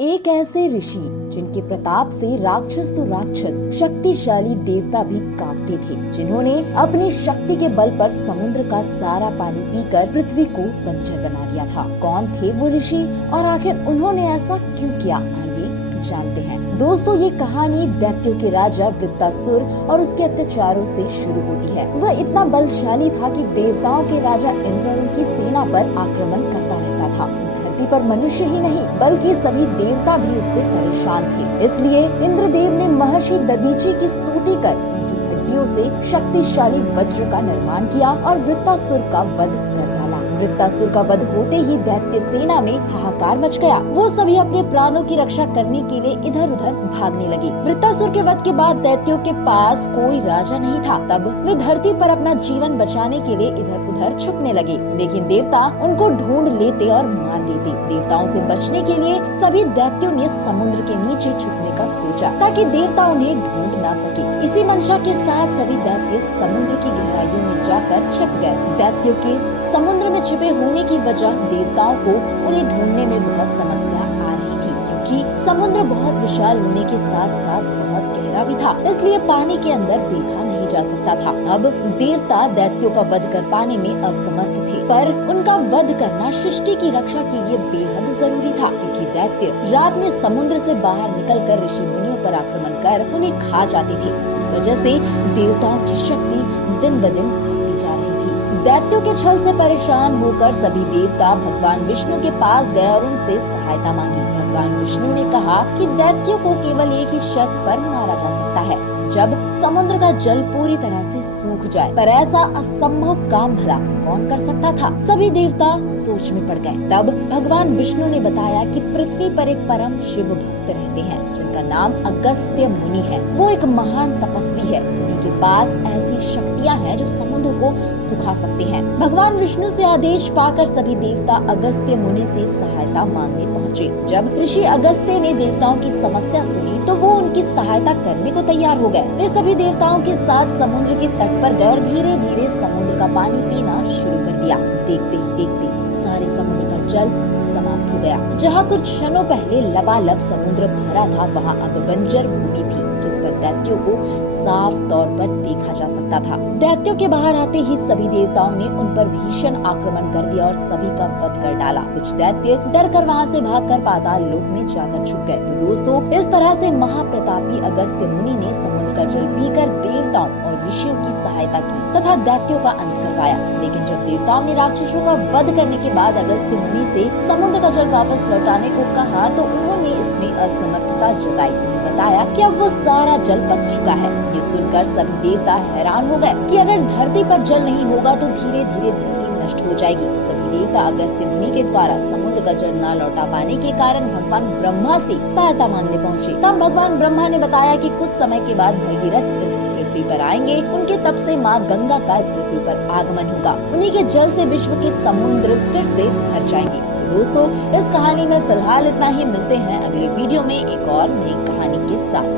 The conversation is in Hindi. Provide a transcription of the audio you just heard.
एक ऐसे ऋषि जिनके प्रताप से राक्षस तो राक्षस शक्तिशाली देवता भी कांपते थे, जिन्होंने अपनी शक्ति के बल पर समुद्र का सारा पानी पीकर पृथ्वी को बंजर बना दिया था। कौन थे वो ऋषि और आखिर उन्होंने ऐसा क्यों किया, आइए जानते हैं। दोस्तों, ये कहानी दैत्यों के राजा वृत्तासुर और उसके अत्याचारों से शुरू होती है। वह इतना बलशाली था कि देवताओं के राजा इंद्र और उनकी सेना पर आक्रमण करता रहता था। धरती पर मनुष्य ही नहीं बल्कि सभी देवता भी उससे परेशान थे। इसलिए इंद्रदेव ने महर्षि दधीचि की स्तुति कर उनकी हड्डियों से शक्तिशाली वज्र का निर्माण किया और वृत्तासुर का वध कर डाला। वृत्तासुर का वध होते ही दैत्य सेना में हाहाकार मच गया। वो सभी अपने प्राणों की रक्षा करने के लिए इधर उधर भागने लगे। वृत्तासुर के वध के बाद दैत्यों के पास कोई राजा नहीं था। तब वे धरती पर अपना जीवन बचाने के लिए इधर उधर छुपने लगे, लेकिन देवता उनको ढूंढ लेते और मार देते। देवताओं से बचने के लिए सभी दैत्यों ने समुद्र के नीचे छुपने का सोचा ताकि देवता उन्हें ढूंढ ना सके। इसी मंशा के साथ सभी दैत्य समुद्र की गहराइयों में जाकर छिप गए। दैत्यों के समुद्र में छिपे होने की वजह देवताओं को उन्हें ढूंढने में बहुत समस्या आ रही थी, क्योंकि समुद्र बहुत विशाल होने के साथ साथ बहुत गहरा भी था, इसलिए पानी के अंदर देखा नहीं जा सकता था। अब देवता दैत्यों का वध कर पाने में असमर्थ थे, पर उनका वध करना सृष्टि की रक्षा के लिए बेहद जरूरी था, क्योंकि दैत्य रात में समुद्र से बाहर निकलकर ऋषि मुनियों पर आक्रमण कर उन्हें खा जाते थे, जिस वजह से देवताओं की शक्ति दिन ब दिन घटती जा रही थी। दैत्यों के छल से परेशान होकर सभी देवता भगवान विष्णु के पास गए और उनसे सहायता मांगी। भगवान विष्णु ने कहा कि दैत्यों को केवल एक ही शर्त पर मारा जा सकता है, जब समुद्र का जल पूरी तरह से सूख जाए। पर ऐसा असंभव काम भला कौन कर सकता था? सभी देवता सोच में पड़ गए। तब भगवान विष्णु ने बताया कि पृथ्वी पर एक परम शिव भक्त रहते हैं, जिनका नाम अगस्त्य मुनि है। वो एक महान तपस्वी है। उन्हीं के पास ऐसी शक्तियाँ हैं जो समुद्र को सुखा सकते हैं। भगवान विष्णु से आदेश पाकर सभी देवता अगस्त्य मुनि से सहायता मांगने पहुँचे। जब ऋषि अगस्त्य ने देवताओं की समस्या सुनी तो वो उनकी सहायता करने को तैयार हो गए। वे सभी देवताओं के साथ समुद्र के तट पर गए और धीरे धीरे समुद्र का पानी पीना शुरू कर दिया। देखते ही देखते सारे समुद्र का जल समाप्त हो गया। जहाँ कुछ क्षणों पहले लबालब समुद्र भरा था, वहाँ अब बंजर भूमि थी, जिस पर दैत्यों को साफ तौर पर देखा जा सकता था। दैत्यों के बाहर आते ही सभी देवताओं ने उन पर भीषण आक्रमण कर दिया और सभी का वध कर डाला। कुछ दैत्य डर कर वहाँ से भागकर पाताल लोक में जाकर छुप गए। तो दोस्तों, इस तरह से महाप्रतापी अगस्त्य मुनि ने समुद्र का जल पीकर देवताओं और ऋषियों की सहायता की तथा दैत्यों का अंत करवाया। लेकिन जब देवताओं ने राक्षसों का वध करने के बाद अगस्त्य मुनि से समुद्र का जल वापस लौटाने को कहा तो उन्होंने इसमें असमर्थता जताई। उन्हें बताया कि अब वो सारा जल बच चुका है। ये सुनकर सभी देवता हैरान हो गए कि अगर धरती पर जल नहीं होगा तो धीरे धीरे धरती नष्ट हो जाएगी। सभी देवता अगस्त्य मुनि के द्वारा समुद्र का जल न लौटा पाने के कारण भगवान ब्रह्मा से सहायता मांगने पहुँचे। तब भगवान ब्रह्मा ने बताया कि कुछ समय के बाद भगीरथ इस पृथ्वी पर आएंगे। उनके तप से माँ गंगा का इस पृथ्वी पर आगमन होगा। उन्हीं के जल से विश्व के समुद्र फिर से भर जाएंगे। तो दोस्तों, इस कहानी में फिलहाल इतना ही। मिलते हैं अगले वीडियो में एक और नई कहानी के साथ।